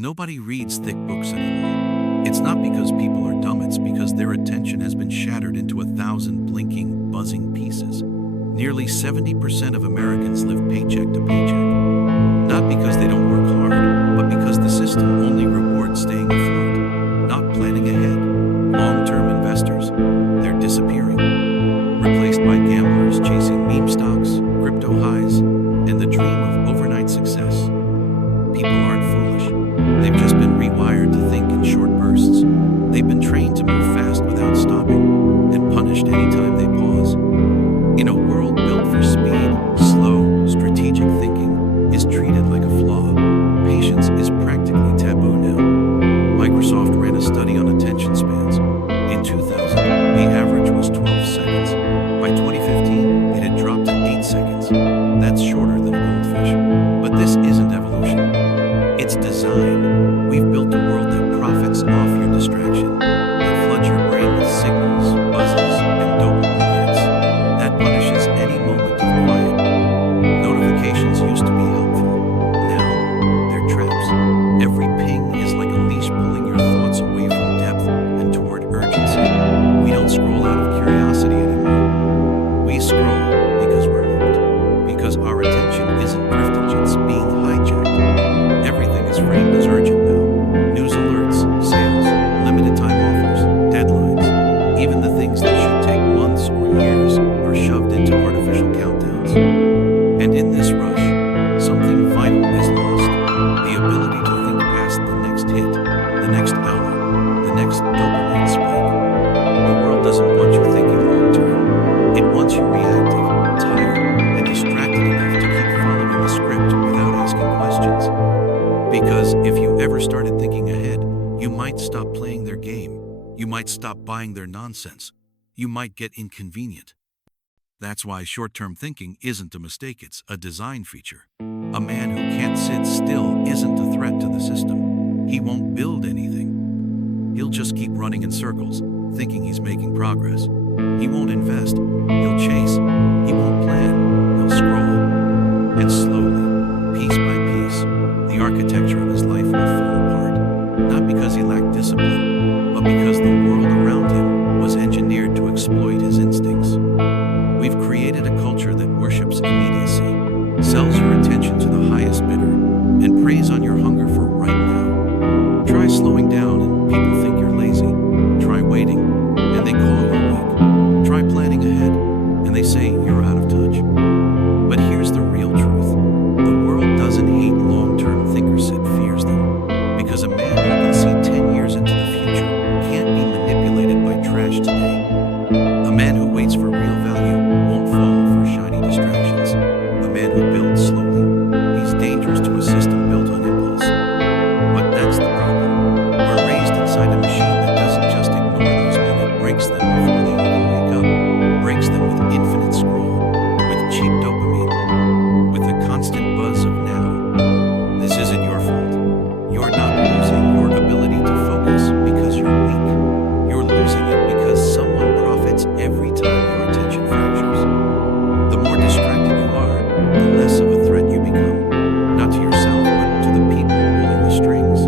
Nobody reads thick books anymore. It's not because people are dumb, it's because their attention has been shattered into 1,000 blinking, buzzing pieces. Nearly 70% of Americans live paycheck to paycheck. Not because they don't work hard, but because the system only rewards staying afloat, not planning ahead. Long-term investors, they're disappearing. Replaced by gamblers chasing meme stocks, crypto highs, and the dream of overnight success. People aren't foolish. They've just been rewired to think in short bursts. They've been trained to move fast without stopping, and punished anytime they pause. In a world built for speed, slow, strategic thinking is treated like a flaw. Patience is practically taboo now. Microsoft ran a study on attention spans. In 2000, the average was 12 seconds. By 2015, it had dropped to 8 seconds. That's shorter than a goldfish. But this isn't evolution. It's design. We've built a world that profits off your distraction, that floods your brain with signals, buzzes, and dopamine hits, that punishes any moment of quiet. Notifications used to be helpful. Now, they're traps. Every ping is like a leash pulling your thoughts away from depth and toward urgency. We don't scroll out of curiosity anymore. We scroll because we're hooked, because our attention isn't drifting, it's being hijacked. Everything is framed as urgent now. News alerts, sales, limited time offers, deadlines. Even the things that should take months or years are shoved into artificial countdowns. And in this rush, something vital is lost. The ability to think past the next hit, the next hour, the next dopamine spike. The world doesn't want you thinking long term. It wants you reactive, tired, and distracted enough to keep following the script without asking questions. Because if you ever started thinking ahead, you might stop playing their game. You might stop buying their nonsense. You might get inconvenient. That's why short-term thinking isn't a mistake, it's a design feature. A man who can't sit still isn't a threat to the system. He won't build anything. He'll just keep running in circles, thinking he's making progress. He won't invest. He'll chase. He won't plan. He'll scroll. And slowly, piece by piece, the architecture of his life will fall apart. Not because he lacked discipline, but because the world around him was engineered to exploit his instincts. We've created a culture that worships immediacy, sells your attention to the highest bidder, and preys on your hunger for right now. Try slowing down and people think you're lazy. Try waiting, and they call you weak. Try planning ahead, and they say you're out of touch. But here's the real truth. The world doesn't hate long-term thinkers, it fears them. Because a man who can see 10 years into the future can't be manipulated by trash today. A man who waits for real value won't fall for shiny distractions. A man who builds slowly, he's dangerous to a system built on impulse. But that's the problem. We're raised inside a machine that doesn't just ignore those men, it breaks them before they even wake up. Breaks them with infinite scroll, with cheap dopamine, with the constant buzz of now. This isn't your fault. You're not losing your ability to focus because you're weak. You're losing it because someone profits every time your attention fractures. The more distracted you are, the less of a threat you become. Not to yourself, but to the people pulling the strings.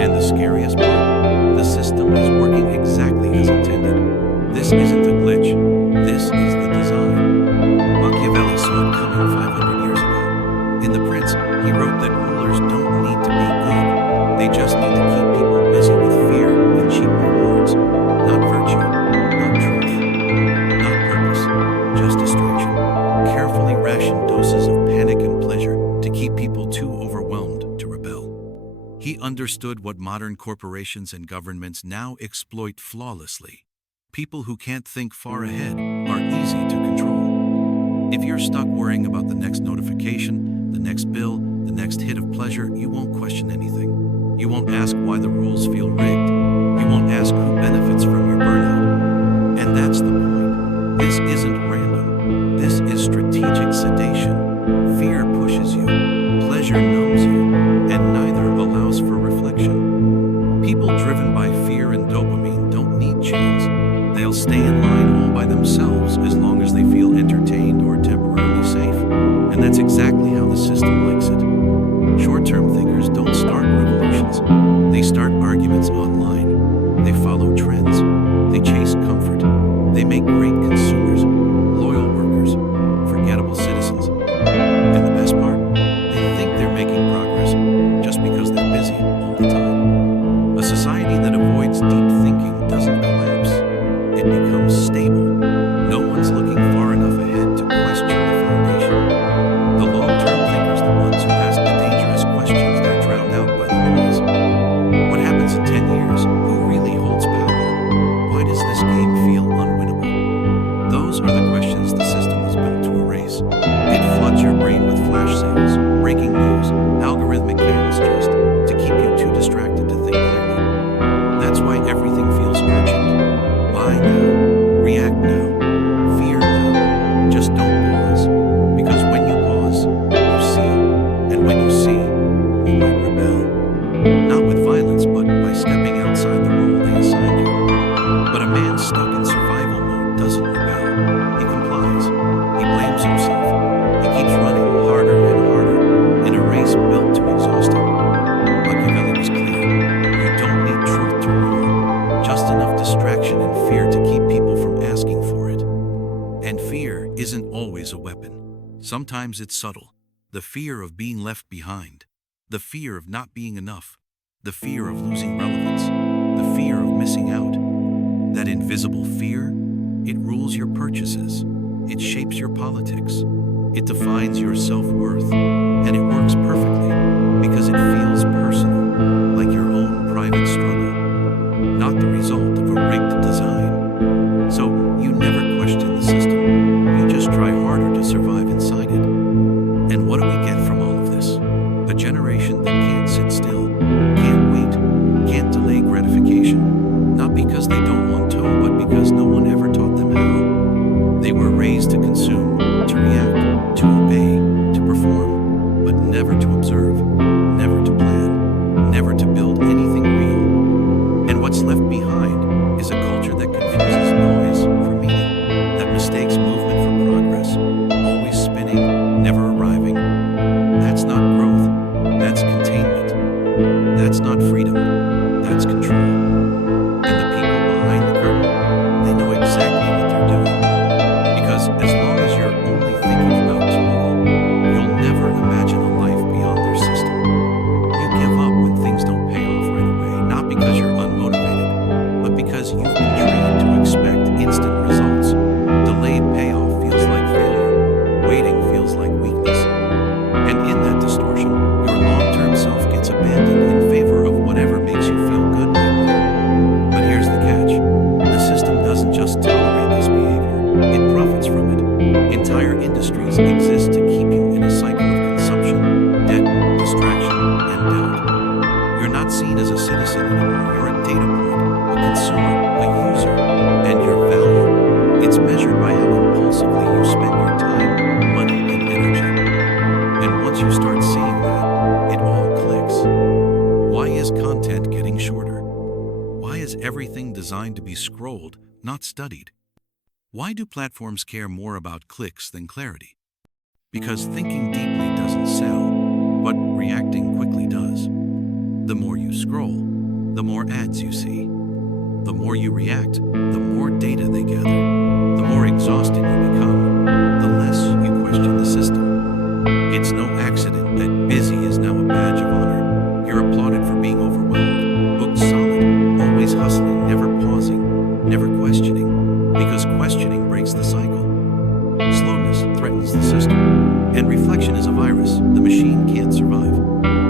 And the scariest part, the system is working exactly as intended. This isn't a glitch. This is the design. Machiavelli saw it coming 500 years ago. In The Prince, he wrote that rulers don't need to be good. They just need to keep people busy with fear and cheap rewards. Not virtue, not truth, not purpose, just distraction. Carefully rationed doses of panic and pleasure to keep people too overwhelmed to rebel. He understood what modern corporations and governments now exploit flawlessly. People who can't think far ahead are easy to control. If you're stuck worrying about the next notification, the next bill, the next hit of pleasure, you won't question anything. You won't ask why the rules feel rigged. You won't ask who benefits from your burnout. And that's the point. This isn't random. This is strategic sedation. Fear pushes you. Pleasure numbs you. And neither allows for reflection. People driven by fear and dopamine don't need chains. They'll stay in line all by themselves as long as they feel entertained or temporarily safe. And that's exactly how the system likes it. Short-term thinkers don't start revolutions. opinions. They start arguments online. They follow trends. They chase comfort. They make great consumers, loyal workers, forgettable citizens. And the best part? They think they're making progress just because they're busy all the time. A society that avoids deep thinking doesn't collapse. It becomes stable. No one's looking far enough ahead to question the foundation. The long-term thinkers, the ones who ask the dangerous questions, they're drowned out by the noise. What happens in 10 years? Who really holds power? Why does this game feel unwinnable? Those are the questions the system was built to erase. It floods your brain with flash sales, breaking news, algorithmic chaos just to keep you too distracted to think clearly. That's why everything feels urgent. Buy now, react now, fear now. Just don't pause. Because when you pause, you see. And when you see, you might rebel. Not with violence, but by stepping outside the role they assigned you. But a man stuck in survival mode doesn't rebel. He complies. He blames himself. He keeps running harder and harder in a race built to exhaust him. Machiavelli was clear. You don't need truth to rule. Just enough distraction and fear to keep people from asking for it. And fear isn't always a weapon. Sometimes it's subtle. The fear of being left behind. The fear of not being enough. The fear of losing relevance. The fear of missing out. That invisible fear, it rules your purchases. It shapes your politics. It defines your self-worth. And it works perfectly because it feels personal, like your own private struggle, not the result of a rigged design. So you never question the system. You just try harder to survive inside it. And what do we get from all of this? A generation that can't sit still, can't wait, can't delay gratification. Not because they don't want to, but because no one ever taught them how. They were raised to consume, to react, to obey, to perform, but never to observe, never to plan, never to build anything real. And what's left behind is a culture that confuses noise for meaning, that mistakes movement for progress, always spinning, never arriving. That's not growth, that's containment. That's not freedom, that's control. And the people behind the curtain, they know exactly what they're doing. Because as long as you're only thinking about tomorrow, you'll never imagine a life beyond their system. You give up when things don't pay off right away, not because you're unmotivated, but because you've been trained to expect instant results. Delayed payoff feels like failure. Waiting feels like weakness. And in that distortion, your long-term self gets abandoned in favor of whatever makes you feel good right now. But here's the catch. The system doesn't just tolerate this behavior. It profits from it. Entire industries exist to keep you in a cycle of consumption, debt, distraction, and doubt. You're not seen as a citizen anymore. You're a data point, a consumer, a user, and your value. It's measured by how impulsively you spend your time, money, and energy. And once you start seeing that, it all clicks. Why is content getting shorter? Why is everything designed to be scrolled, not studied? Why do platforms care more about clicks than clarity? Because thinking deeply doesn't sell, but reacting quickly does. The more you scroll, the more ads you see. The more you react, the more data they gather. The more exhausted you become, the less you question the system. It's no accident that busy is now a badge of honor. You're applauded for being overwhelmed, booked solid, always hustling, never pausing, never questioning. Because questioning breaks the cycle. Slowness threatens the system. And reflection is a virus the machine can't survive.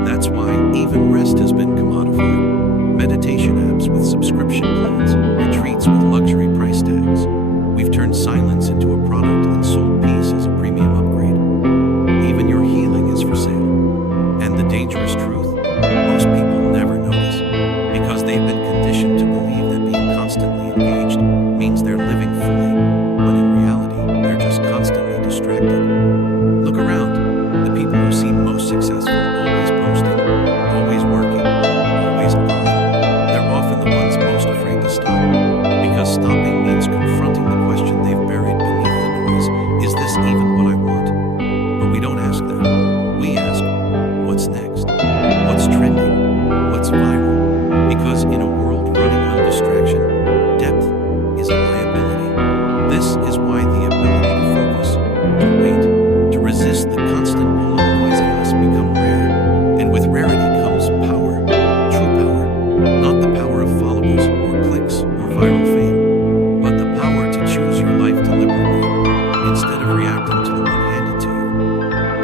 That's why even rest has been commodified. Meditation apps with subscription plans, retreats with luxury price tags. We've turned silence into a product and sold peace as a premium upgrade. Even your healing is for sale. And the dangerous truth, most people never notice. Because they've been conditioned to believe that being constantly engaged means they're living fully, when in reality, they're just constantly distracted. Look around. The people who seem most successful, always posting, always working, always on. They're often the ones most afraid to stop. Because stopping means confronting the question they've buried beneath the noise. Is this even what I want? But we don't ask that. We ask, what's next? What's trending? What's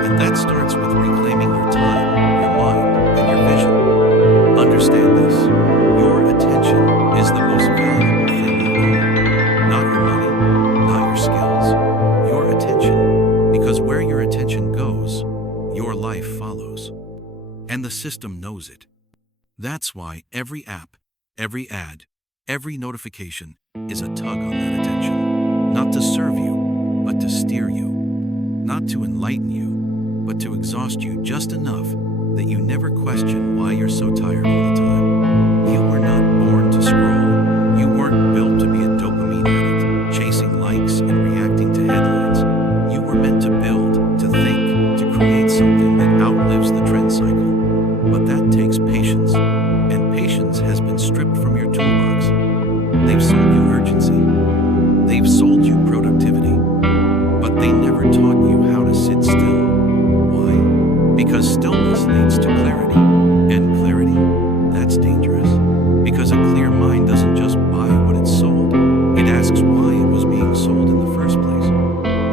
And that starts with reclaiming your time, your mind, and your vision. Understand this. Your attention is the most valuable thing you own. Not your money, not your skills. Your attention. Because where your attention goes, your life follows. And the system knows it. That's why every app, every ad, every notification is a tug on that attention. Not to serve you, but to steer you. Not to enlighten you, but to exhaust you just enough that you never question why you're so tired all the time. You were not born to scroll. You weren't built to be a dopamine addict, chasing likes and reacting to headlines. You were meant to build, to think, to create something that outlives the trend cycle. But that takes patience, and patience has been stripped from your toolbox. They've sold you urgency. They've sold you productivity. But they never taught you how to sit still. Why? Because stillness leads to clarity. And clarity, that's dangerous. Because a clear mind doesn't just buy what it's sold. It asks why it was being sold in the first place.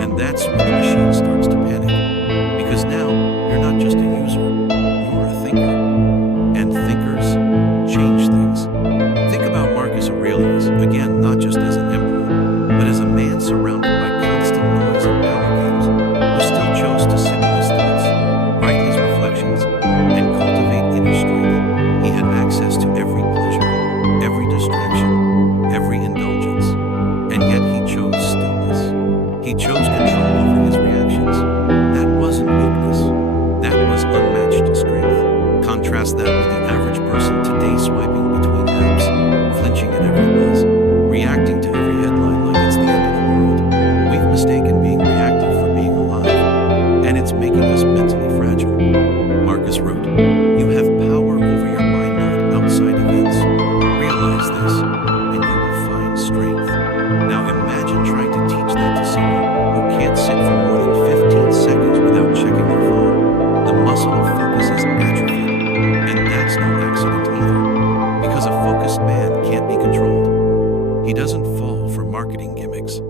And that's when the machine starts to panic. Because now, you're not just a user, you're a thinker. And thinkers change things. Think about Marcus Aurelius, again, not just as an emperor, but as a man surrounded by constant noise and power games, who still chose to sit with his thoughts, write his reflections, and cultivate inner strength. He had access to every pleasure, every distraction, every indulgence, and yet he chose stillness. He chose control over his reactions. That wasn't weakness. That was unmatched strength. Contrast that with the average person today swiping between apps, flinching at every buzz, reacting to every headline like it's the end of the world. We've mistaken being reactive for being alive, and it's making us mentally fragile. Marcus wrote, "You have power over your mind not outside events. Realize this, and you will find strength." Now imagine trying to teach that to someone who can't sit for more than 15 seconds without checking their phone. The muscle of focus is atrophied, and that's no accident either, because a focused man can't be controlled. He doesn't fall for marketing gimmicks.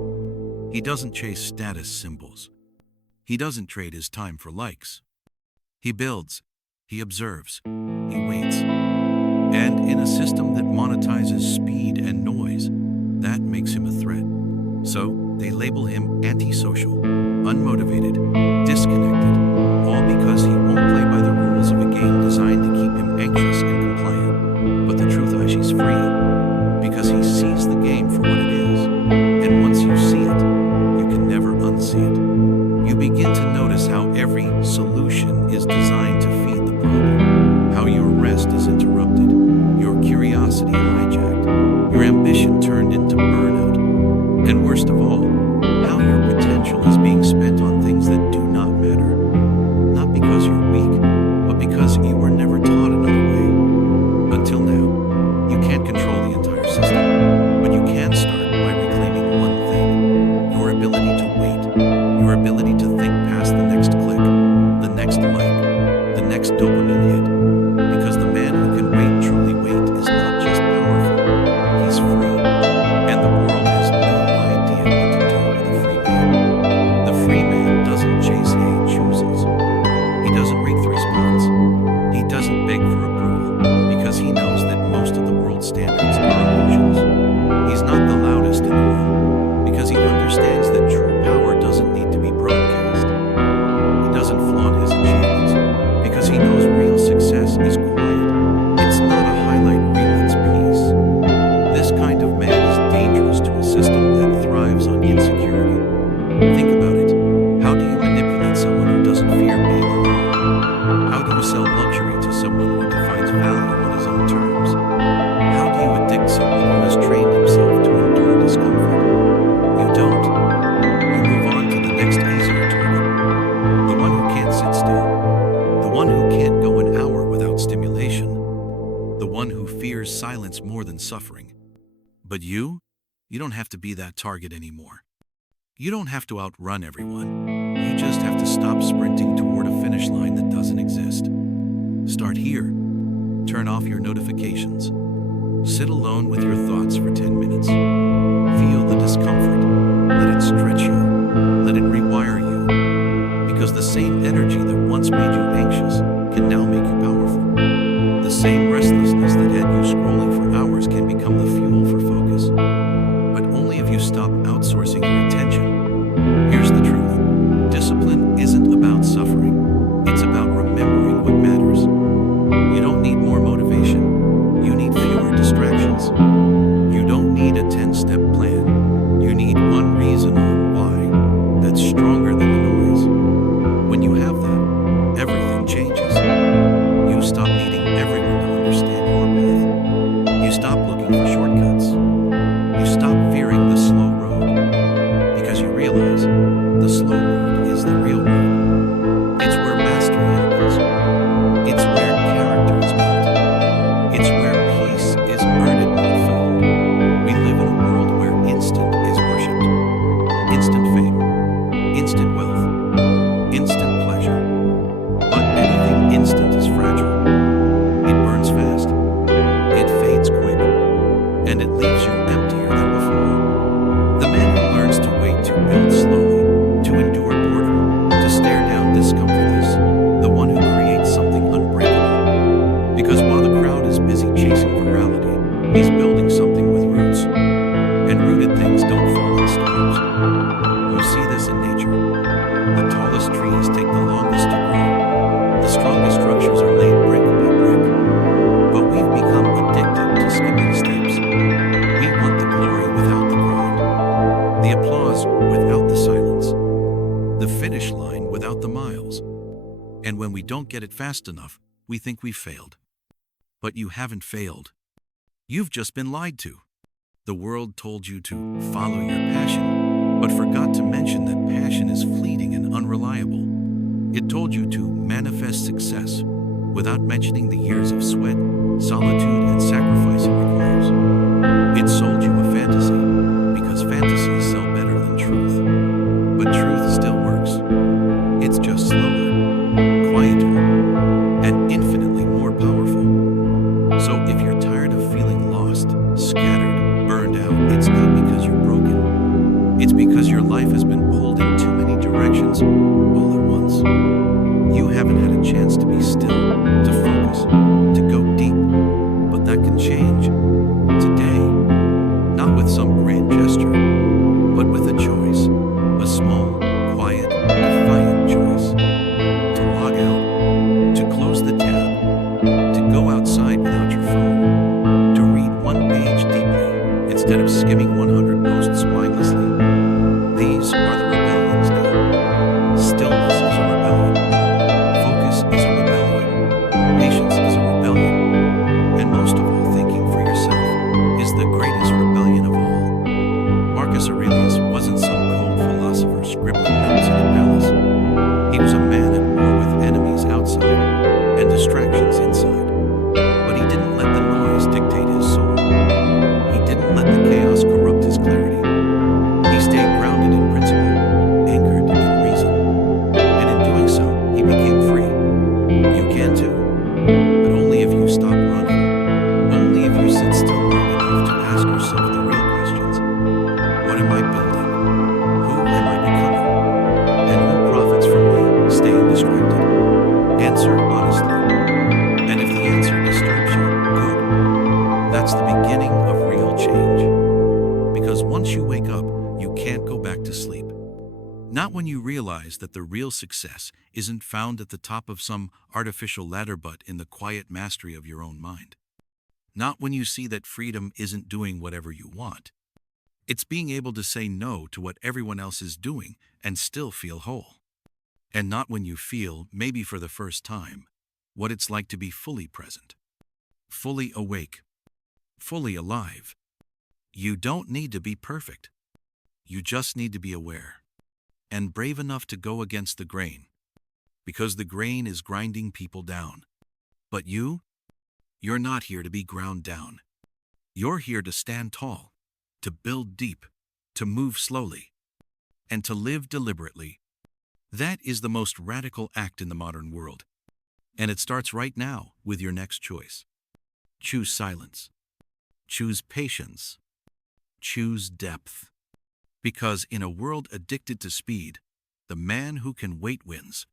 He doesn't chase status symbols. He doesn't trade his time for likes. He builds, he observes, he waits. And in a system that monetizes speed and noise, that makes him a threat. So they label him antisocial, unmotivated, disconnected, all because he won't play by the rules of a game designed to keep him anxious and compliant. But the truth is he's free, because he sees the game for what it is. And once you see it, you can never unsee it. You begin to notice how every solution is designed to feed the problem, how your rest is interrupted, your curiosity hijacked, your ambition turned into burnout, and worst of all, how your potential is being spent on things that do not matter. Not because you're weak, but because you were never taught another way. Until now, you can't control the entire system, but you can start by reclaiming one thing: your ability to wait, your ability to think past the next click, the next like, the next dopamine hit. Because the man who can wait, truly wait, is not just powerful, he's free. And the world has no idea what to do with a free man. The free man doesn't chase hate, chooses. He doesn't reap the response. He doesn't beg for approval, because he knows that most of the world's standards are illusions. He's not the loudest in the room, because he understands that true power doesn't need to be broadcast. He doesn't flaunt his achievements, because he knows real success is quiet. It's not a highlight reel, it's peace. This kind of man is dangerous to a system that thrives on insecurity. Think about it. How do you manipulate someone who doesn't fear being alone? How do you sell luxury to someone who defines value on his own terms? How do you addict someone who has trained himself to endure discomfort? You don't. You move on to the next easier target. The one who can't sit still. The one who can't go an hour without stimulation. The one who fears silence more than suffering. But you don't have to be that target anymore. You don't have to outrun everyone. You just have to stop sprinting toward a finish line that doesn't exist. Start here. Turn off your notifications. Sit alone with your thoughts for 10 minutes. Feel the discomfort. Let it stretch you. Let it rewire you. Because the same energy that once made you anxious can now make you powerful. The same restlessness that had you scrolling for hours can become the fuel for focus. But only if you stop outsourcing your attention. Here's the truth. Discipline isn't about suffering. It's about remembering what matters. You don't need more motivation. You need fewer distractions. You don't need a 10-step plan. You need one reason on why that's stronger than the noise. When you have that, everything changes. You stop needing everyone to understand your path. You stop looking for shortcuts. You stop fearing the slow road because you realize the slow road is the real road. It's where mastery happens. It's where character is built. It's where peace is earned, not found. We live in a world where instant is worshipped. Instant fame, instant wealth, instant pleasure. But anything instant is fragile. It burns fast, it fades quick, and it leaves you emptier than before. The man who learns to wait, to build slowly, to endure boredom, to stare down discomfort is the one who creates something unbreakable. Because while the crowd is busy chasing virality, he's building something with roots. And rooted things don't fall in storms. You see this in nature. The tallest trees take the longest to grow. The strongest structures are laid brick by brick. But we've become addicted to skipping steps. We want the glory without the grind, the applause without the silence, the finish line without the miles. And when we don't get it fast enough, we think we've failed. But you haven't failed. You've just been lied to. The world told you to follow your passion, but forgot to mention that passion is fleeting and unreliable. It told you to manifest success without mentioning the years of sweat, solitude, and sacrifice it requires. It sold you a fantasy because fantasies sell better than truth. But truth still works. It's just slower, quieter, and infinitely more powerful. So if you're tired of feeling lost, scattered, burned out, it's not because you're broken. It's because your life has been pulled in too many directions all at once. You haven't had a chance to be still, to focus, to go deep. But that can change today. Not with some grand gesture, but with a choice. A small, quiet, defiant choice. To log out, to close the tab, to go outside without your phone, to read one page deeply instead of skimming 100 posts mindlessly. These are the rebellions now. Stillness is a rebellion. Focus is a rebellion. Patience is a rebellion. And most of all, thinking for yourself is the greatest rebellion of all. Marcus Aurelius wasn't some cold philosopher scribbling notes in a palace. He was a man at war with enemies outside and distractions inside. But he didn't let the noise dictate his soul. He didn't let the chaos corrupt his clarity. He stayed grounded in principle, anchored in reason. And in doing so, he became free. You can too, but only if you stop running. Only if you sit still long enough to ask yourself the real questions. What am I building? Who am I becoming? And who profits from me staying distracted? Answer honestly. And if the answer disturbs you, good. That's the beginning of real change. Because once you wake up, you can't go back to sleep. Not when you realize that the real success isn't found at the top of some artificial ladder but in the quiet mastery of your own mind. Not when you see that freedom isn't doing whatever you want. It's being able to say no to what everyone else is doing and still feel whole. And not when you feel, maybe for the first time, what it's like to be fully present, fully awake, fully alive. You don't need to be perfect. You just need to be aware and brave enough to go against the grain, because the grain is grinding people down. But you're not here to be ground down. You're here to stand tall, to build deep, to move slowly, and to live deliberately. That is the most radical act in the modern world. And it starts right now with your next choice. Choose silence. Choose patience. Choose depth. Because in a world addicted to speed, The man who can wait wins.